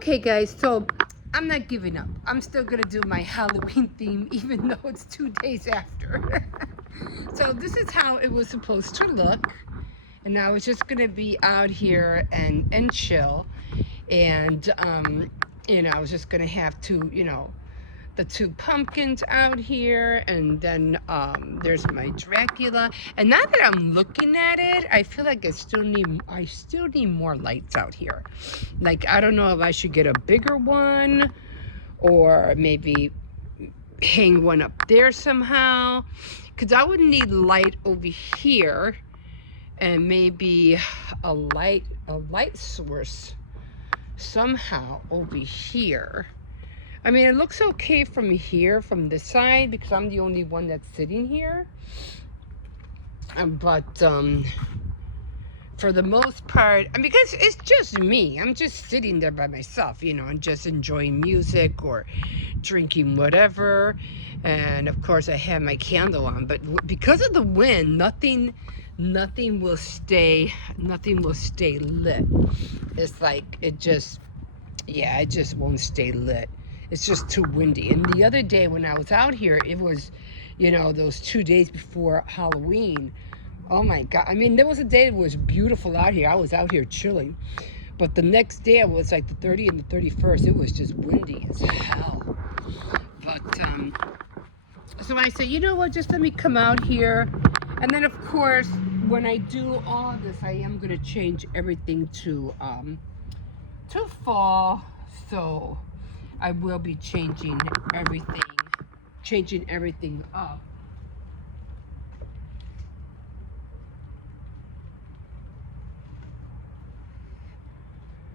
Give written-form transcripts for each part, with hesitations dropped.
Okay, guys, so I'm not giving up. I'm still gonna do my Halloween theme, even though it's 2 days after. So this is how it was supposed to look, and I was just gonna be out here and chill, and I was just gonna have the two pumpkins out here, and then there's my Dracula. And now that I'm looking at it, I feel like I still need more lights out here. Like, I don't know if I should get a bigger one or maybe hang one up there somehow, because I would need light over here and maybe a light source somehow over here. I mean, it looks okay from here, from this side, because I'm the only one that's sitting here. But for the most part, because it's just me, I'm just sitting there by myself, and just enjoying music or drinking whatever. And of course, I have my candle on. But because of the wind, nothing will stay lit. It's like it just won't stay lit. It's just too windy. And the other day when I was out here, it was, those 2 days before Halloween. Oh my God. I mean, there was a day it was beautiful out here. I was out here chilling. But the next day, it was like the 30th and the 31st. It was just windy as hell. But, so I said, you know what, just let me come out here. And then, of course, when I do all this, I am going to change everything to fall. So I will be changing everything up.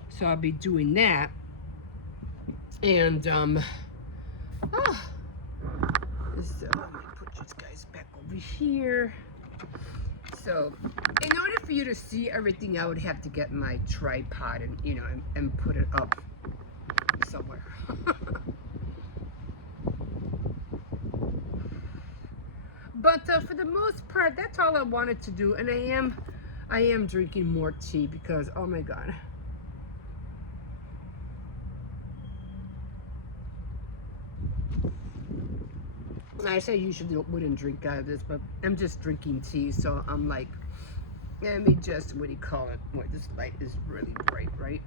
So I'll be doing that. And so let me put these guys back over here. So in order for you to see everything, I would have to get my tripod and put it up somewhere. But for the most part, that's all I wanted to do. And I am drinking more tea because, oh my God. I say usually wouldn't drink out of this, but I'm just drinking tea, so I'm like, let me just, what do you call it? Boy, this light is really bright, right?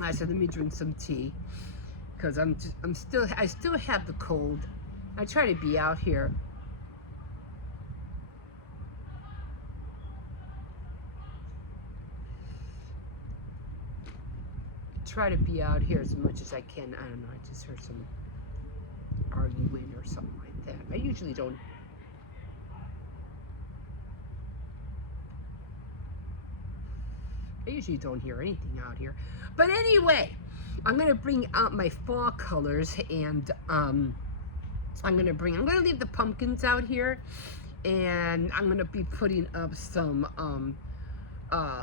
I said, let me drink some tea, because I still have the cold. I try to be out here. Try to be out here as much as I can. I don't know, I just heard some arguing or something like that. I usually don't. Hear anything out here. But anyway, I'm gonna bring out my fall colors, and I'm gonna leave the pumpkins out here, and I'm gonna be putting up some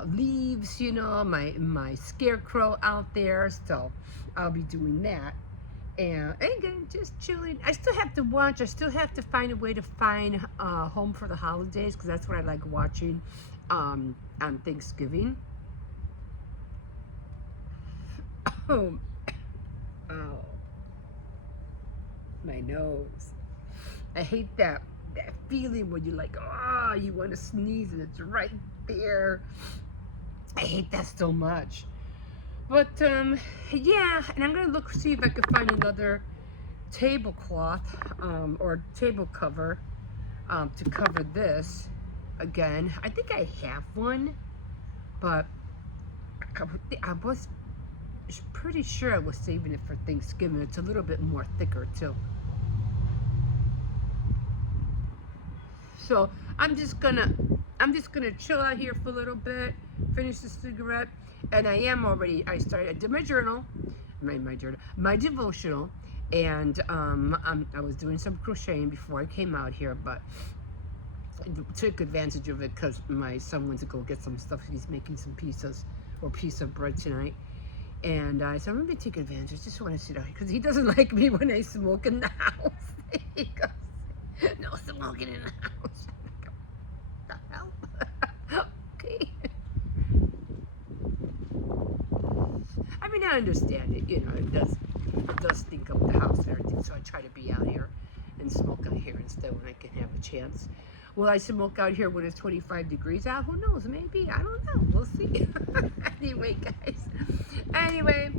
leaves, my scarecrow out there. So I'll be doing that. And again, just chilling. I still have to watch. I still have to find a way to find Home for the Holidays, because that's what I like watching on Thanksgiving. Oh, my nose. I hate that feeling when you're like, you want to sneeze and it's right there. I hate that so much. But yeah, and I'm gonna see if I can find another tablecloth or table cover to cover this again. I think I have one, but I was pretty sure I was saving it for Thanksgiving. It's a little bit more thicker too. So I'm just gonna chill out here for a little bit, finish the cigarette, and I did my journal, my devotional, and I was doing some crocheting before I came out here, but I took advantage of it because my son went to go get some stuff. He's making some piece of bread tonight. And I said, I'm going to take advantage. I just want to sit out here because he doesn't like me when I smoke in the house. He goes, no smoking in the house. What the hell? Okay. I mean, I understand it. You know, it does stink up the house and everything. So I try to be out here and smoke out here instead when I can have a chance. Will I smoke out here when it's 25 degrees out? Who knows? Maybe. I don't know. We'll see. Anyway, guys. Anyway,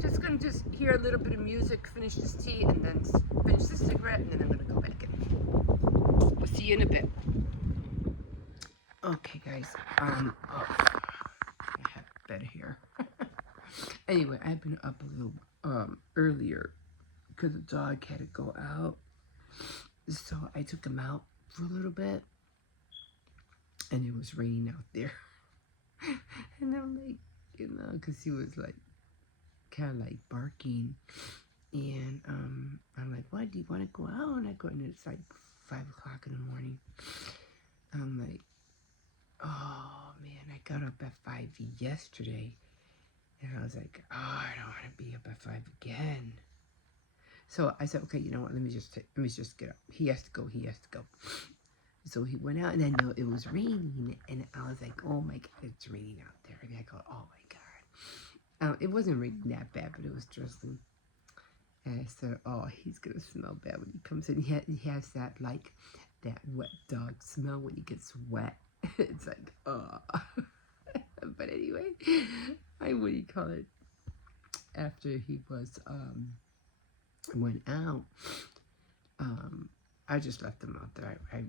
just gonna hear a little bit of music, finish this tea, and then finish this cigarette, and then I'm gonna go back in. We'll see you in a bit. Okay, guys. I have better here. Anyway, I've been up a little earlier because the dog had to go out, so I took him out for a little bit, and it was raining out there. And I'm like, you know, because he was like kind of like barking, and I'm like, why do you want to go out? And I go, and it's like 5 o'clock in the morning. I'm like, oh man, I got up at 5 yesterday, and I was like, oh, I don't want to be up at 5 again. So I said, okay, you know what? Let me just get up. He has to go. He has to go. So he went out, and I know it was raining, and I was like, oh my God, it's raining out there. And I go, oh my God. It wasn't raining that bad, but it was drizzling. And I said, oh, he's going to smell bad when he comes in. He has that, like, that wet dog smell when he gets wet. It's like, oh. But anyway, what do you call it? After he went out, I just left him out there. I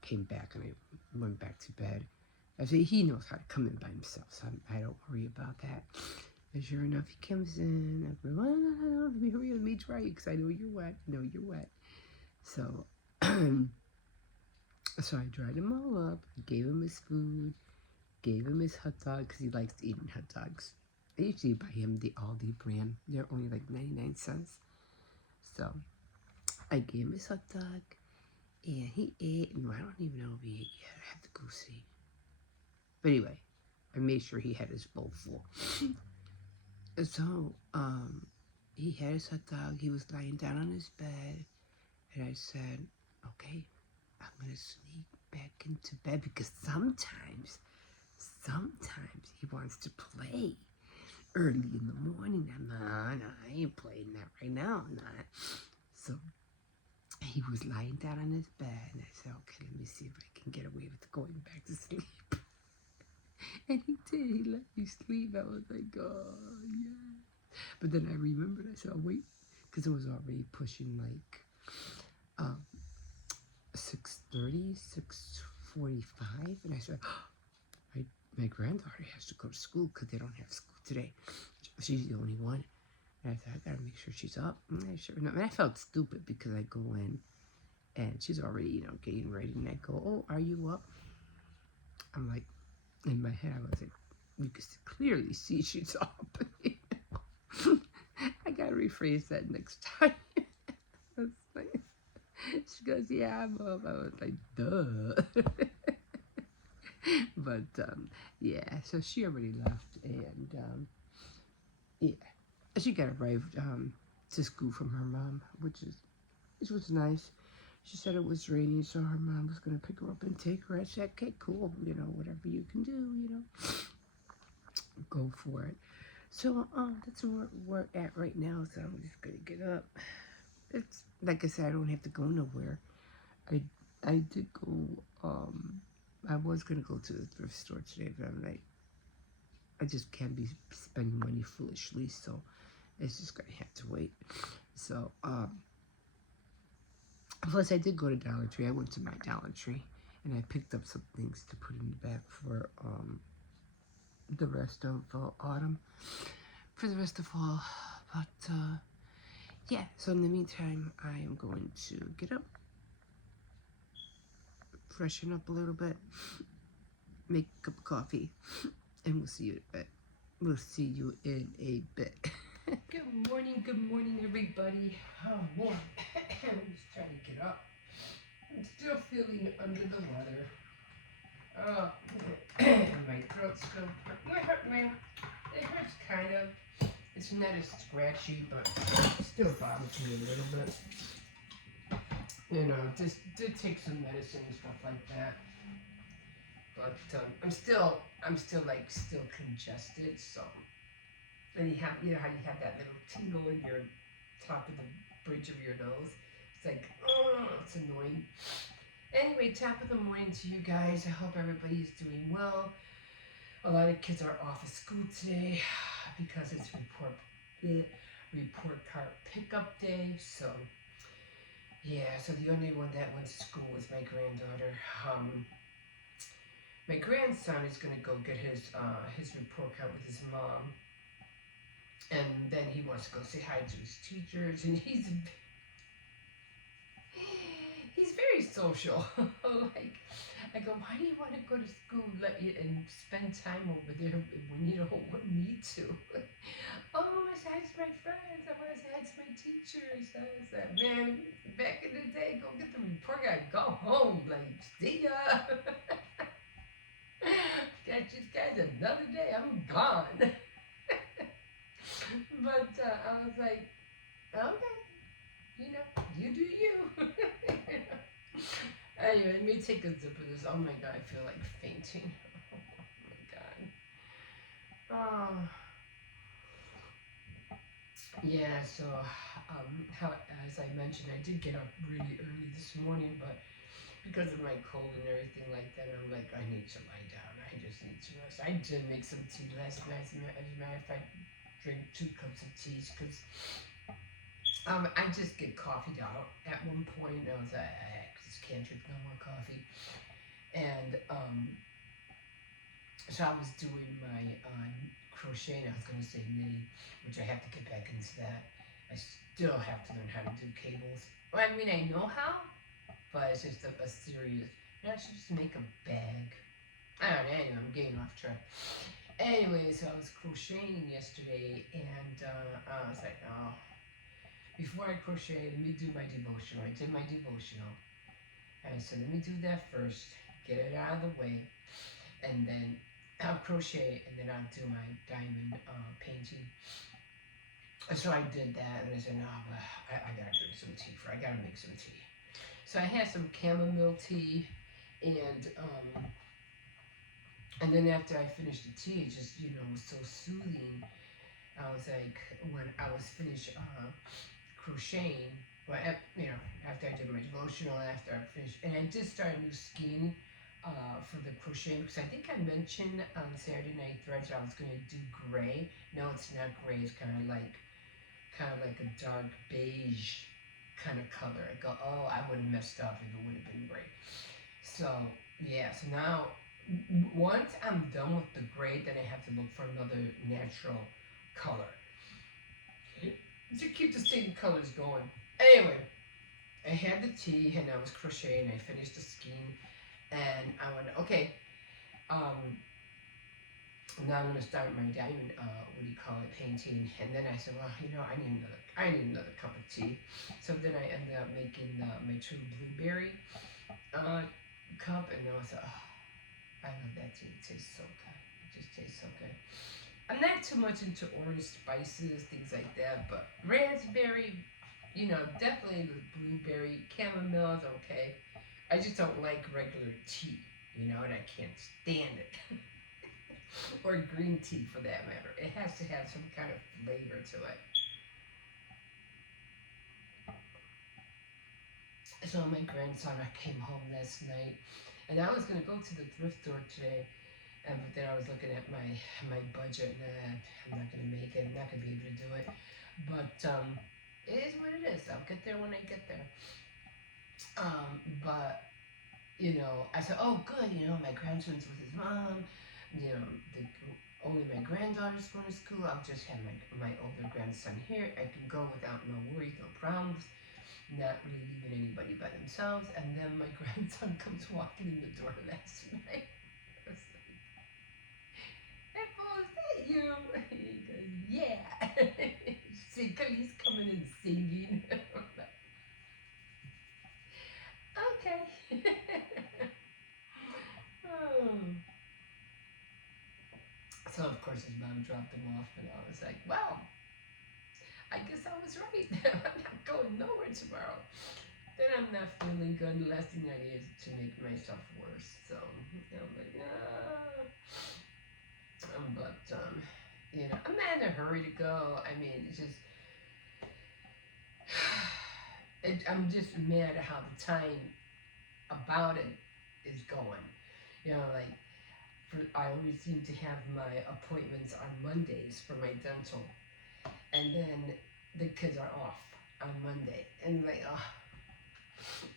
came back and I went back to bed. I said, he knows how to come in by himself, so I don't worry about that. And sure enough, he comes in. I go, oh, let me hurry up, let me dry you, because I know you're wet. I know you're wet. So, so I dried him all up, gave him his food, gave him his hot dog, because he likes eating hot dogs. I usually buy him the Aldi brand. They're only like 99 cents. So I gave him his hot dog, and he ate, and I don't even know if he ate yet. I have to go see. But anyway, I made sure he had his bowl full. So, he had his hot dog. He was lying down on his bed, and I said, okay, I'm going to sneak back into bed, because sometimes he wants to play early in the morning. I'm not, no, I ain't playing that right now, I'm not. So he was lying down on his bed, and I said, okay, let me see if I can get away with going back to sleep. And he did. He let me sleep. I was like, oh, yeah. But then I remembered. I said, oh, wait, because it was already pushing like 6:30, 6:45. And I said, oh, my granddaughter has to go to school because they don't have school today. She's the only one. And I said, I got to make sure she's up. And I felt stupid because I go in and she's already, getting ready. And I go, oh, are you up? I'm like, in my head, I was like, you can clearly see she's up. I got to rephrase that next time. Like, she goes, yeah, I'm up. I was like, duh. But, yeah, so she already left. And, yeah, she got arrived to school from her mom, which was nice. She said it was raining, so her mom was going to pick her up and take her. I said, okay, cool, whatever you can do, go for it. So, that's where we're at right now, so I'm just going to get up. It's, like I said, I don't have to go nowhere. I did go, I was going to go to the thrift store today, but I'm like, I just can't be spending money foolishly, so it's just going to have to wait. So, plus I did go to Dollar Tree. I went to my Dollar Tree, and I picked up some things to put in the bag for, the rest of autumn, for the rest of fall. But, yeah, so in the meantime, I am going to get up, freshen up a little bit, make a cup of coffee, and we'll see you in a bit. We'll see you in a bit. Good morning, everybody. Oh, man. I'm just trying to get up. I'm still feeling under the weather. Oh, my throat's still it hurts kind of. It's not as scratchy, but it still bothers me a little bit. Just did take some medicine and stuff like that. But I'm still still congested, so And you have, you know how you have that little tingle in your top of the bridge of your nose. It's like, oh, it's annoying. Anyway, top of the morning to you guys. I hope everybody's doing well. A lot of kids are off of school today because it's report card pickup day. So yeah, so the only one that went to school was my granddaughter. My grandson is gonna go get his report card with his mom, and then he wants to go say hi to his teachers, and he's very social. Like, I go, why do you want to go to school and spend time over there when you don't need to? Oh, I want to say hi to my friends. I want to say hi to my teachers. I was like, man, back in the day, go get the report card, go home. Like, see ya. Catch you guys another day. I'm gone. But I was like, okay, you know, you do you. Anyway, let me take a sip of this. Oh my god, I feel like fainting. Oh my god. Oh. Yeah, so how, as I mentioned, I did get up really early this morning, but because of my cold and everything like that, I'm like, I need to lie down. I just need to rest. I did make some tea last night. As a matter of fact, drink 2 cups of tea because I just get coffee out at one point. I was like, I just can't drink no more coffee. And so I was doing my crocheting. I was going to say knitting, which I have to get back into that. I still have to learn how to do cables. Well, I mean, I know how, but it's just a serious. I should just make a bag. I don't know. Anyway, I'm getting off track. Anyway, so I was crocheting yesterday, and I was like, oh. Before I crochet, let me do my devotional. I did my devotional. And so let me do that first, get it out of the way, and then I'll crochet, and then I'll do my diamond painting. And so I did that, and I said, no, but I gotta drink some tea. I gotta make some tea. So I had some chamomile tea, and then after I finished the tea, it just, you know, was so soothing. I was like, when I was finished crocheting, well, you know, after I did my devotional, after I finished, and I did start a new skein for the crochet, because I think I mentioned on Saturday Night Threads I was going to do gray. No, it's not gray. It's kind of like a dark beige kind of color. I go, oh, I would have messed up if it would have been gray. So yeah, so now once I'm done with the gray, then I have to look for another natural color to keep the same colors going. Anyway, I had the tea and I was crocheting. I finished the skein, and I went, okay, now I'm gonna start my diamond, painting. And then I said, well, you know, I need another cup of tea. So then I ended up making my true blueberry cup, and I was like, oh, I love that tea. It tastes so good. It just tastes so good. I'm not too much into orange spices, things like that, but raspberry, you know, definitely the blueberry, chamomile is okay. I just don't like regular tea, you know, and I can't stand it. Or green tea for that matter. It has to have some kind of flavor to it. So my grandson came home last night, and I was going to go to the thrift store today, but then I was looking at my budget, and I'm not going to make it. I'm not going to be able to do it. But it is what it is. I'll get there when I get there. But, you know, I said, oh, good, you know, my grandson's with his mom. You know, only my granddaughter's going to school. I'll just have my older grandson here. I can go without no worries, no problems. Not really leaving anybody by themselves. And then my grandson comes walking in the door last night. I was like, hey, Paul, is that you? He goes, yeah. See, he's coming in singing. Okay. Oh. So of course his mom dropped him off, and I was like, well, I guess I was right. I'm not going nowhere tomorrow. Then I'm not feeling good. The last thing I need is to make myself worse. So I'm like, ah. But You know, I'm not in a hurry to go. I mean, it's just, I'm just mad at how the time about it is going. You know, like, I always seem to have my appointments on Mondays for my dental, and then the kids are off on Monday, and like, oh,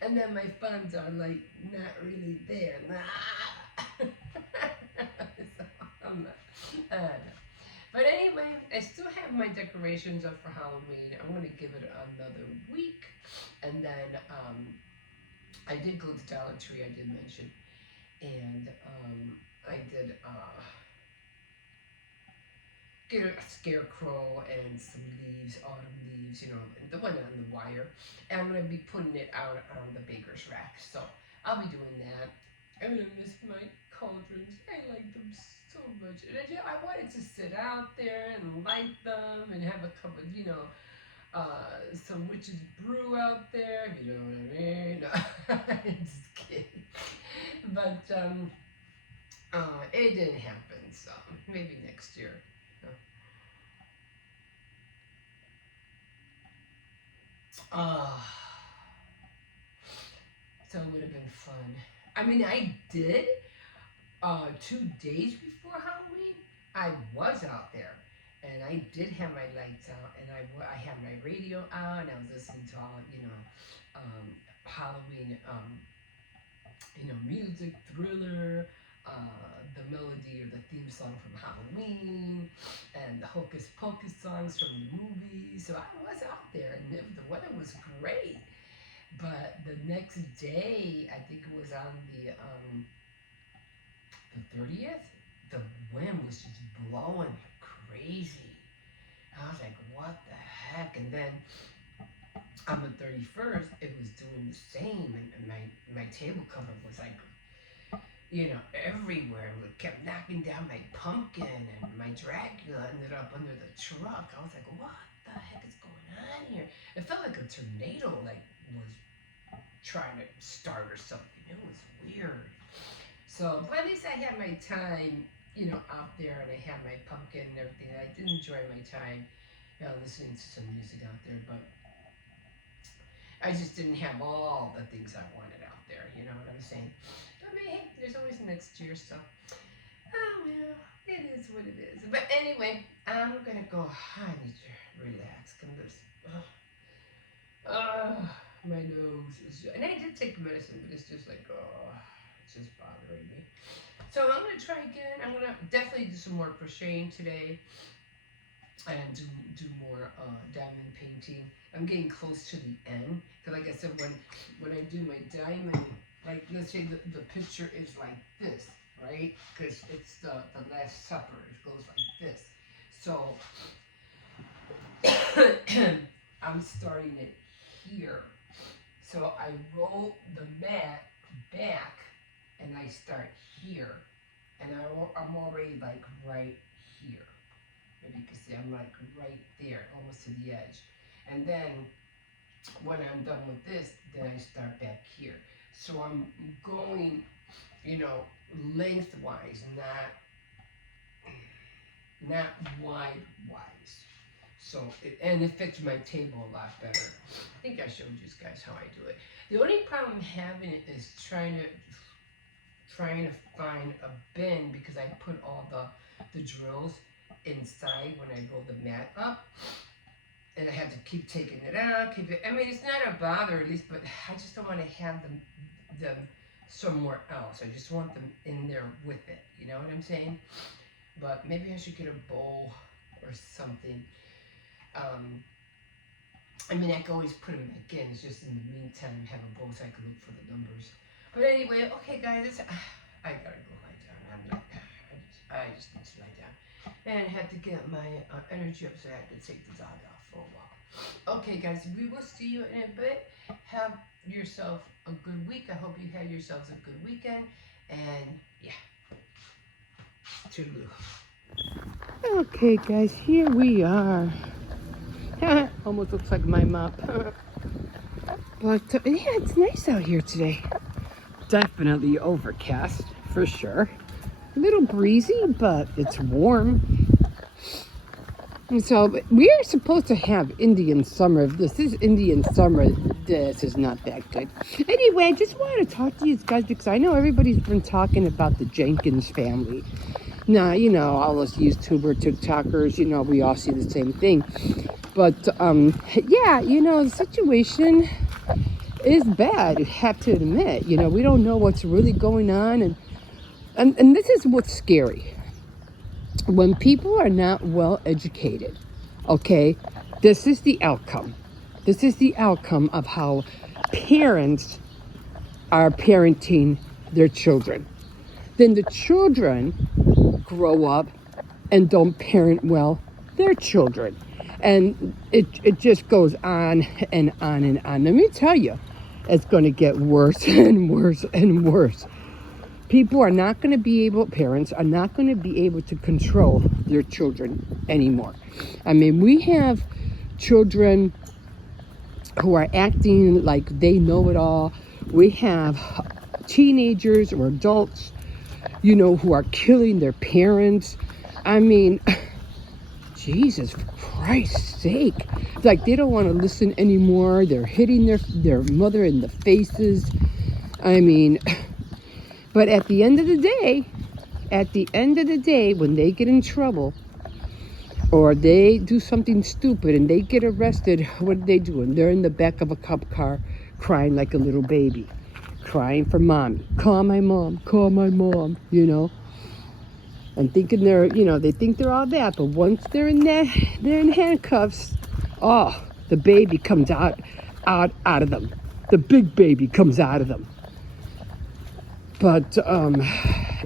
and then my funds are like not really there. So I'm not, I don't know. But anyway, I still have my decorations up for Halloween. I'm gonna give it another week, and then I did go to Dollar Tree. I did mention, and I did get a scarecrow and some leaves, autumn leaves, you know, the one on the wire. And I'm going to be putting it out on the baker's rack. So I'll be doing that. I'm going to miss my cauldrons. I like them so much. And I wanted to sit out there and light them and have a cup of, you know, some witch's brew out there, if you know what I mean. I'm just kidding. But it didn't happen, so maybe next year. So it would have been fun. I mean, I did 2 days before Halloween. I was out there, and I did have my lights out, and I had my radio out, and I was listening to all, you know, Halloween, you know, music, Thriller, the melody or the theme song from Halloween, and the Hocus Pocus songs from the movie. So I was out there, and the weather was great. But the next day, I think it was on the 30th, the wind was just blowing like crazy. I was like, what the heck? And then on the 31st, it was doing the same, and my table cover was like, you know, everywhere. It kept knocking down my pumpkin, and my Dracula ended up under the truck. I was like, what the heck is going on here? It felt like a tornado, like, was trying to start or something. It was weird. So, but at least I had my time, you know, out there, and I had my pumpkin and everything. I did enjoy my time, you know, listening to some music out there, but I just didn't have all the things I wanted out there, you know what I'm saying? I mean, hey, there's always next year, so, oh well, it is what it is. But anyway, I'm gonna go, I need to relax, my nose is, and I did take medicine, but it's just like, oh, it's just bothering me. So I'm gonna try again. I'm gonna definitely do some more crocheting today, and do more diamond painting. I'm getting close to the end, because like I said, when I do my diamond, like let's say the picture is like this, right? Because it's the Last Supper. It goes like this. So I'm starting it here. So I roll the mat back, and I start here, and I'm already like right here. Maybe you can see I'm like right there, almost to the edge. And then when I'm done with this, then I start back here. So I'm going, you know, lengthwise, not wide-wise. So, and it fits my table a lot better. I think I showed you guys how I do it. The only problem I'm having is trying to find a bin, because I put all the drills inside when I roll the mat up, and I had to keep taking it out. I mean, it's not a bother, at least, but I just don't want to have them somewhere else. I just want them in there with it. You know what I'm saying? But maybe I should get a bowl or something. I mean, I can always put them back in. It's just in the meantime, have a bowl so I can look for the numbers. But anyway, okay, guys, I gotta go lie down. I just need to lie down. And I had to get my energy up, so I had to take the dog out for a while. Okay, guys, we will see you in a bit. Have yourself a good week. I hope you had yourselves a good weekend. And yeah, toodaloo. Okay, guys, here we are. Almost looks like my mop. But yeah, it's nice out here today. Definitely overcast, for sure. A little breezy, but it's warm. And so we are supposed to have Indian summer. If this is Indian summer, this is not that good. Anyway, I just wanted to talk to you guys because I know everybody's been talking about the Jenkins family. Now, you know, all those YouTuber, TikTokers, you know, we all see the same thing. But, yeah, you know, the situation is bad, I have to admit. You know, we don't know what's really going on. And this is what's scary. When people are not well educated, okay, this is the outcome. This is the outcome of how parents are parenting their children. Then the children grow up and don't parent well their children. And it just goes on and on and on. Let me tell you, it's going to get worse and worse and worse. People are not going to be able, parents are not going to be able to control their children anymore. I mean, we have children who are acting like they know it all. We have teenagers or adults, you know, who are killing their parents. I mean, Jesus Christ's sake. It's like they don't want to listen anymore. They're hitting their mother in the faces. I mean, but at the end of the day, when they get in trouble or they do something stupid and they get arrested, what are they doing? They're in the back of a cop car crying like a little baby, crying for mommy. Call my mom, you know. And thinking they're, you know, they think they're all that, but once they're in handcuffs, oh, the baby comes out of them. The big baby comes out of them. But,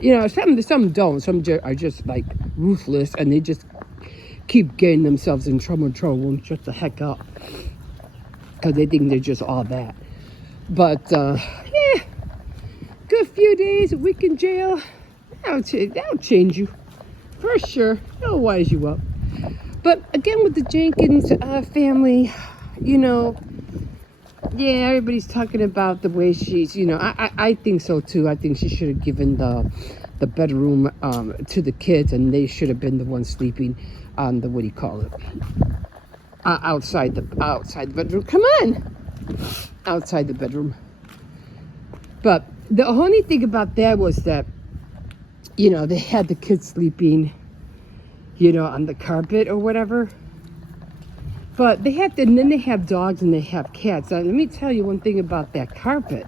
you know, some don't. Some are just like ruthless and they just keep getting themselves in trouble, won't shut the heck up. Because they think they're just all that. But, yeah, good few days, a week in jail. That'll change you, for sure. It'll wise you up. But again, with the Jenkins family, you know, yeah, everybody's talking about the way she's, you know, I think so too. I think she should have given the bedroom to the kids, and they should have been the ones sleeping on the, what do you call it? Outside the bedroom. Come on, outside the bedroom. But the only thing about that was that, you know, they had the kids sleeping, you know, on the carpet or whatever. But they have to, and then they have dogs and they have cats. Now, let me tell you one thing about that carpet.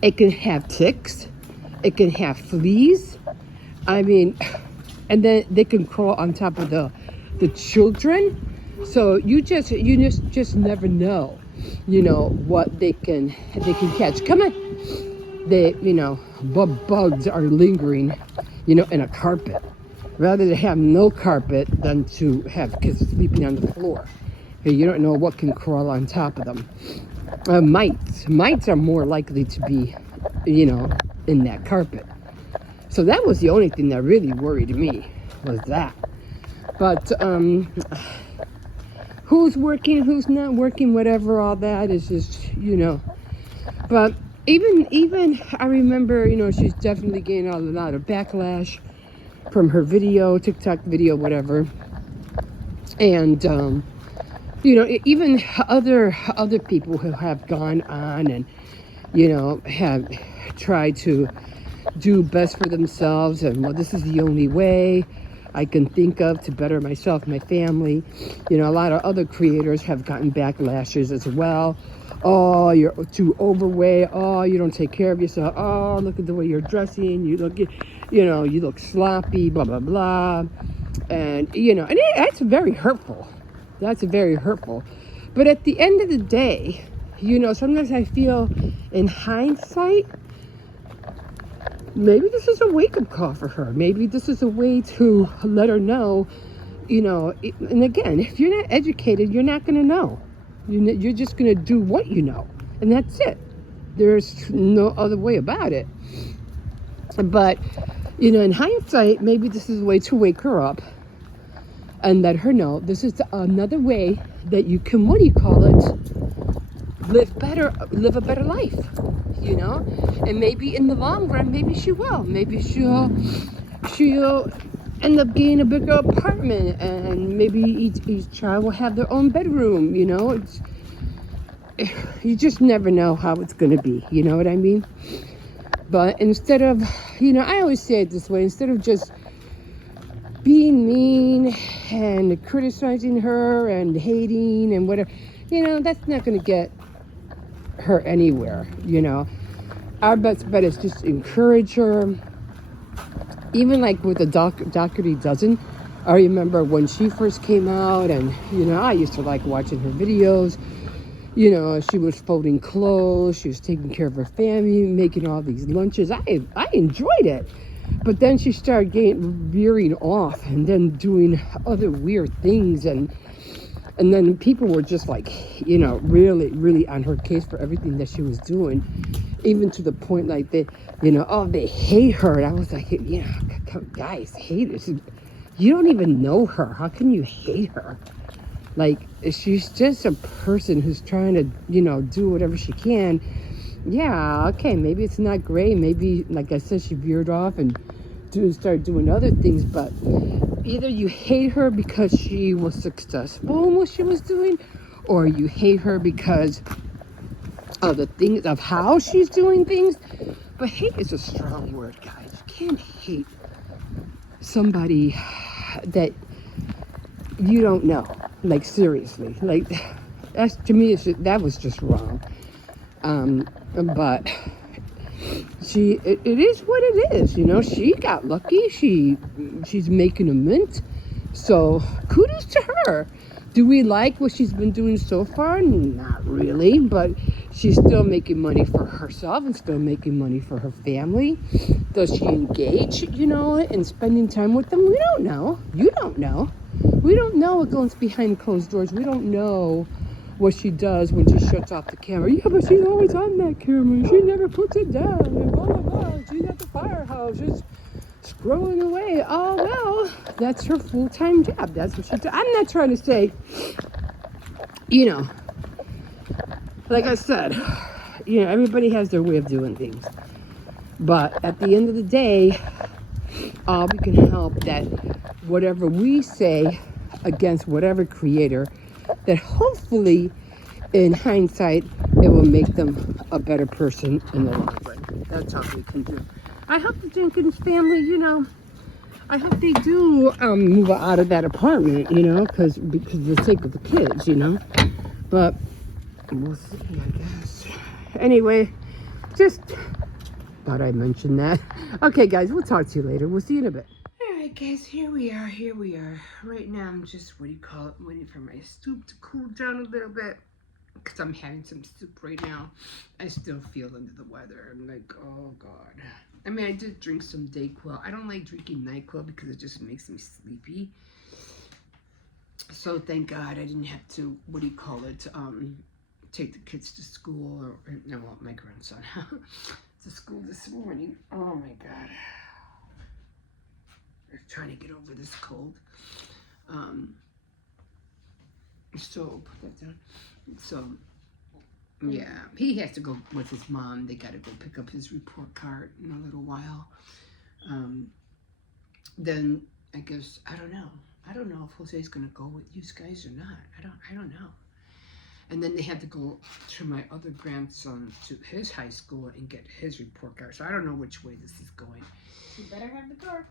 It can have ticks. It can have fleas. I mean, and then they can crawl on top of the children. So you just never know, you know, what they can catch. Come on. They, you know, bugs are lingering, you know, in a carpet. Rather to have no carpet than to have kids sleeping on the floor. You don't know what can crawl on top of them. Mites are more likely to be, you know, in that carpet. So that was the only thing that really worried me, was that. But who's working, who's not working, whatever, all that is just, you know. But even I remember, you know, she's definitely getting a lot of backlash from her video, TikTok video, whatever. And you know, even other people who have gone on and, you know, have tried to do best for themselves, and well, this is the only way I can think of to better myself, my family. You know, a lot of other creators have gotten backlashes as well. Oh, you're too overweight. Oh, you don't take care of yourself. Oh, look at the way you're dressing. You look, you know, you look sloppy, blah, blah, blah. And, you know, and that's very hurtful. That's very hurtful. But at the end of the day, you know, sometimes I feel in hindsight, maybe this is a wake-up call for her. Maybe this is a way to let her know, you know, and again, if you're not educated, you're not going to know. You're just going to do what you know. And that's it. There's no other way about it. But, you know, in hindsight, maybe this is a way to wake her up and let her know this is another way that you can, what do you call it? Live a better life, you know? And maybe in the long run, maybe she will. Maybe she'll end up getting a bigger apartment, and maybe each child will have their own bedroom. You know, it's you just never know how it's going to be. You know what I mean? But instead of, I always say it this way: instead of just being mean and criticizing her and hating and whatever, that's not going to get her anywhere. Our best bet is just encourage her. Even like with the Doherty Dozen, I remember when she first came out, and I used to like watching her videos. She was folding clothes, she was taking care of her family, making all these lunches. I enjoyed it. But then she started veering off and then doing other weird things, and then people were just like, really, really on her case for everything that she was doing, even to the point like they hate her. And I was like, guys, hate her. You don't even know her. How can you hate her? Like, she's just a person who's trying to, do whatever she can. Yeah, okay, maybe it's not great. Maybe, like I said, she veered off and started doing other things. But either you hate her because she was successful in what she was doing, or you hate her because of the things of how she's doing things. But hate is a strong word, guys. You can't hate somebody that you don't know. Like, seriously. Like, that's, to me, that was just wrong. But it is what it is. She got lucky. She's making a mint. So kudos to her. Do we like what she's been doing so far? Not really, but she's still making money for herself and still making money for her family. Does she engage, in spending time with them? We don't know. You don't know. We don't know what goes behind closed doors. We don't know what she does when she shuts off the camera. Yeah, but she's always on that camera. She never puts it down. And blah, blah, blah. She's at the firehouse just scrolling away. Oh, well, that's her full-time job. That's what she does. I'm not trying to say, like I said, everybody has their way of doing things. But at the end of the day, we can help that whatever we say against whatever creator, that hopefully in hindsight it will make them a better person in the long run. That's all we can do. I hope the Jenkins family, I hope they do move out of that apartment, because of the sake of the kids, but we'll see, I guess. Anyway, just thought I'd mention that. Okay, guys, we'll talk to you later. We'll see you in a bit. Alright, guys, here we are. Right now, I'm just, waiting for my soup to cool down a little bit, because I'm having some soup right now. I still feel under the weather. I'm like, oh, God. I mean, I did drink some Dayquil. I don't like drinking NyQuil because it just makes me sleepy. So, thank God I didn't have to, take the kids to school, my grandson, to school this morning. Oh, my God. I'm trying to get over this cold. So put that down. So yeah, he has to go with his mom. They got to go pick up his report card in a little while. Then I guess I don't know if Jose's gonna go with you guys or not. I don't know. And then they had to go to my other grandson to his high school and get his report card. So I don't know which way this is going. You better have the car.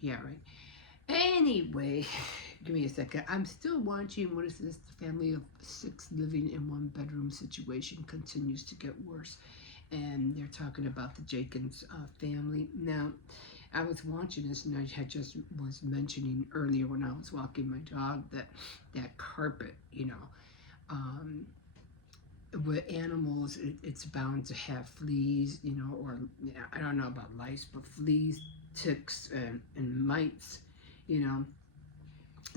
Yeah, right. Anyway, give me a second. I'm still watching, what is this? The family of 6 living in one bedroom situation continues to get worse. And they're talking about the Jenkins family. Now, I was watching this, and I was mentioning earlier when I was walking my dog that carpet, with animals, it's bound to have fleas, or I don't know about lice, but fleas, ticks, and mites,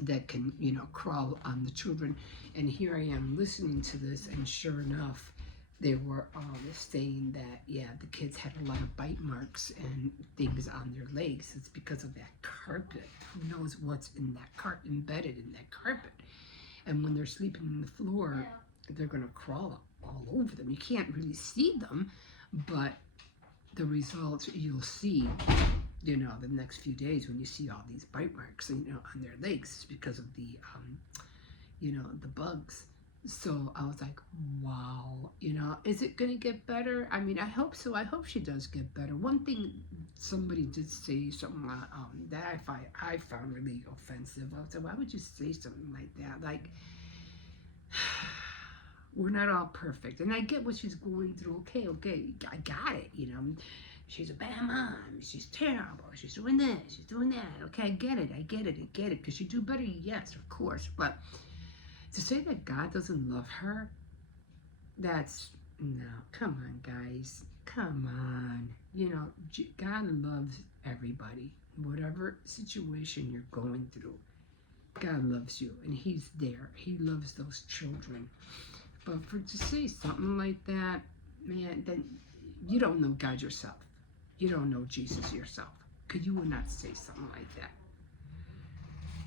that can, crawl on the children. And here I am listening to this, and sure enough, they were all saying that, yeah, the kids had a lot of bite marks and things on their legs. It's because of that carpet. Who knows what's in that embedded in that carpet. And when they're sleeping on the floor, they're going to crawl all over them. You can't really see them, but the results you'll see the next few days when you see all these bite marks, on their legs. It's because of the, the bugs. So I was like, wow, is it going to get better? I mean, I hope so. I hope she does get better. One thing somebody did say, something that I found really offensive. I was like, why would you say something like that? Like, we're not all perfect. And I get what she's going through. Okay, I got it, She's a bad mom. She's terrible. She's doing this. She's doing that. Okay, I get it. Could she do better? Yes, of course. But to say that God doesn't love her, no, come on, guys. Come on. God loves everybody. Whatever situation you're going through, God loves you, and He's there. He loves those children. But to say something like that, man, then you don't know God yourself. You don't know Jesus yourself, because you would not say something like that.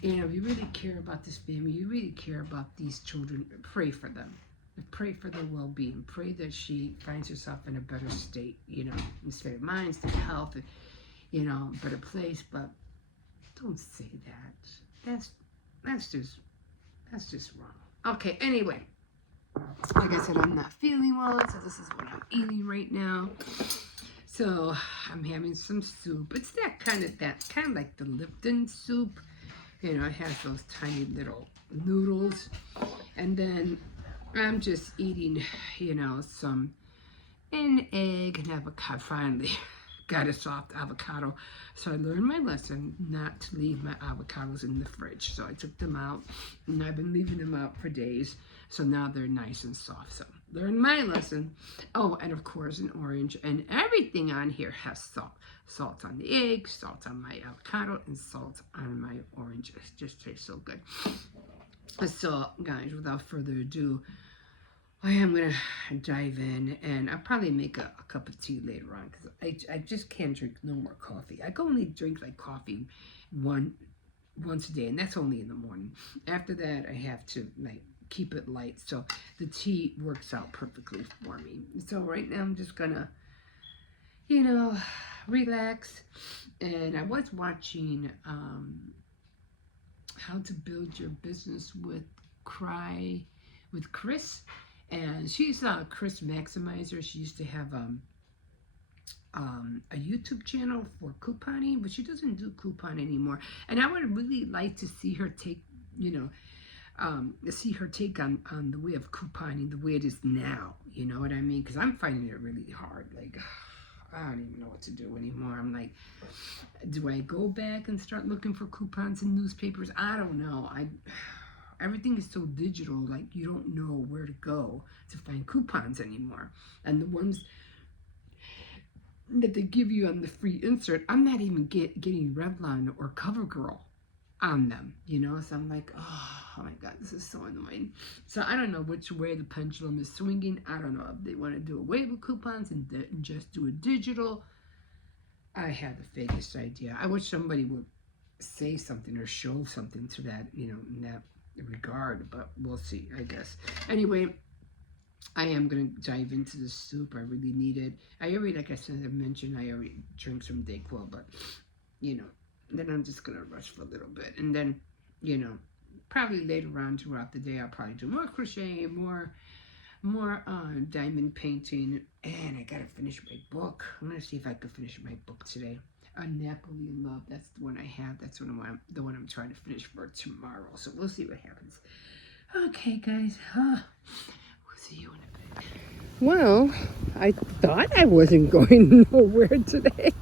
If you really care about this family, you really care about these children, pray for them. Pray for their well-being. Pray that she finds herself in a better state, in state of mind, state of health, better place. But don't say that. That's just wrong. Okay, anyway. Like I said, I'm not feeling well, so this is what I'm eating right now. So I'm having some soup. It's kind of like the Lipton soup. It has those tiny little noodles. And then I'm just eating, an egg and avocado. Finally got a soft avocado. So I learned my lesson not to leave my avocados in the fridge. So I took them out, and I've been leaving them out for days. So now they're nice and soft. So learned my lesson. Oh, and of course an orange. And everything on here has salt. Salt on the egg, salt on my avocado, and salt on my orange. It just tastes so good. So guys, without further ado, I am going to dive in, and I'll probably make a cup of tea later on, because I just can't drink no more coffee. I can only drink like coffee once a day, and that's only in the morning. After that, I have to keep it light, so the tea works out perfectly for me. So right now I'm just gonna, relax. And I was watching How to Build Your Business with Chris. And she's Chris Maximizer. She used to have a YouTube channel for couponing, but she doesn't do coupon anymore. And I would really like to see her take, on the way of couponing, the way it is now. You know what I mean? Because I'm finding it really hard. Like, I don't even know what to do anymore. I'm like, do I go back and start looking for coupons in newspapers? I don't know. Everything is so digital, like you don't know where to go to find coupons anymore. And the ones that they give you on the free insert, I'm not even getting Revlon or CoverGirl on them, So I'm like, oh my God, this is so annoying. So I don't know which way the pendulum is swinging. I don't know if they want to do away with coupons and just do it digital. I have the vaguest idea. I wish somebody would say something or show something to that, in that regard, but we'll see, I guess. Anyway, I am going to dive into the soup. I really need it. I already, like I said, I mentioned, I already drank some Dayquil, but, then I'm just going to rush for a little bit. And then, probably later on throughout the day, I'll probably do more crochet, more diamond painting, and I got to finish my book. I'm going to see if I can finish my book today. Unhappily in Love. That's the one I have. That's the one I'm trying to finish for tomorrow. So we'll see what happens. Okay, guys. We'll see you in a bit. Well, I thought I wasn't going nowhere today.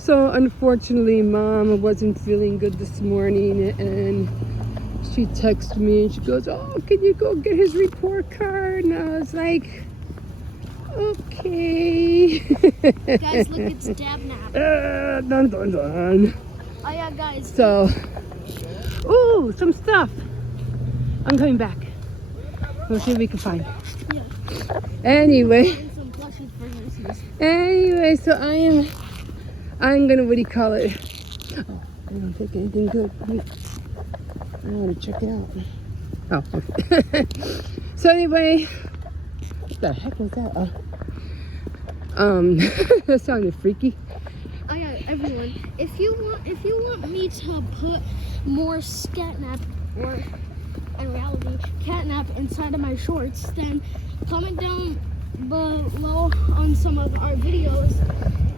So unfortunately, Mom wasn't feeling good this morning, and she texted me and she goes, "Oh, can you go get his report card?" And I was like, okay. Guys, look, it's Dab Nap. Dun, dun, dun. Oh yeah, guys. So, ooh, some stuff. I'm coming back. We'll see what we can find. Yeah. Anyway. Some plushies for Lucy's. Anyway, so I'm gonna, what do you call it? Oh, I don't take anything good. I want to check it out. Oh, okay. So anyway, what the heck was that? That sounded freaky. everyone, if you want me to put more catnap or in reality catnap inside of my shorts, then comment down below on some of our videos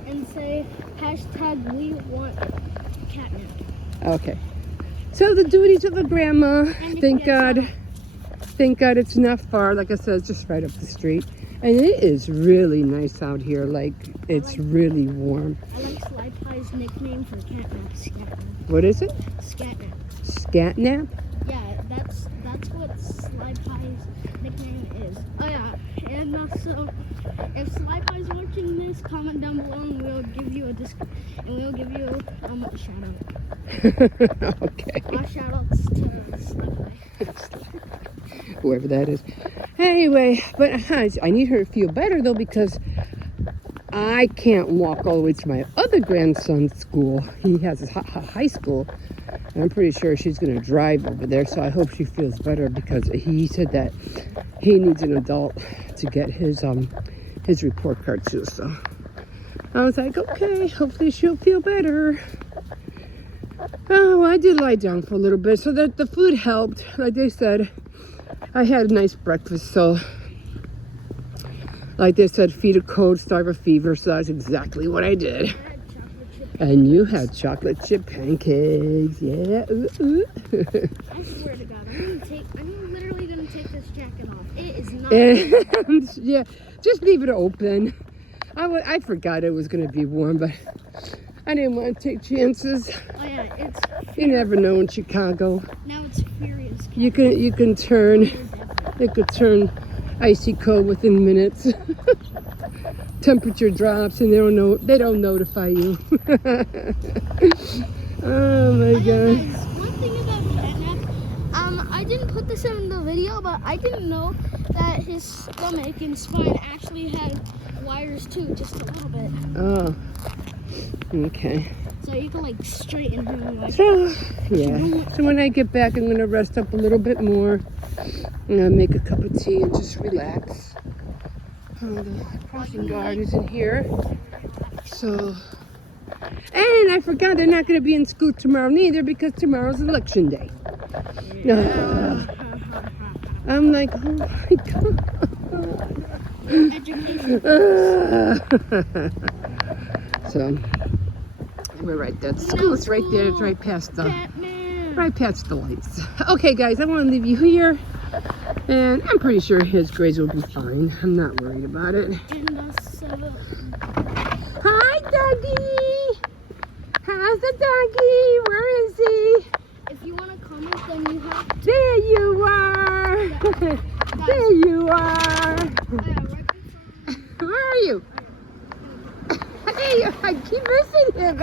and say hashtag we want catnap. Okay. So the duties of a grandma. Thank God. Thank God it's not far. Like I said, it's just right up the street. And it is really nice out here. Like, it's really warm. I like Sly Pie's nickname for catnap, Scatnap. What is it? Scatnap. Scatnap? Yeah, that's what Sly Pie's nickname is. Oh yeah, and also if Sly Pie's watching this, comment down below and we'll give you a shout out. Okay. Our shout outs to Sly Pie. Whoever that is. Anyway, but I need her to feel better though, because I can't walk all the way to my other grandson's school. He has his high school, and I'm pretty sure she's going to drive over there. So I hope she feels better, because he said that he needs an adult to get his report card too. So I was like, okay, hopefully she'll feel better. Oh, well, I did lie down for a little bit, so that the food helped. Like they said, I had a nice breakfast, so like they said, feed a cold, starve a fever, so that's exactly what I did. I had chocolate chip. And you had chocolate chip pancakes, yeah. Ooh, ooh. I swear to God, I'm literally gonna take this jacket off. It is not. And, yeah, just leave it open. I forgot it was going to be warm, but I didn't want to take chances. Oh yeah, it's You never know in Chicago. now it's furious. You can turn, it could turn icy cold within minutes. Temperature drops and they don't notify you. Oh my God. Guys, one thing about catnap, I didn't put this in the video, but I didn't know that his stomach and spine actually had wires too, just a little bit. Oh, okay. So you can like straighten him. Like, So, yeah. So when I get back, I'm gonna rest up a little bit more. I'm gonna make a cup of tea and just relax. The crossing guard is in here. So, and I forgot they're not gonna be in school tomorrow neither, because tomorrow's election day. I'm like, oh my God. education. So we're right there. The school's right there. It's right past the lights. Okay, guys, I want to leave you here, and I'm pretty sure his grades will be fine. I'm not worried about it. And also, Hi, doggy. How's the doggy? Where is he? if you want to comment, then you have to. There you are. There you are. Right Where are you? Hey, I keep missing him.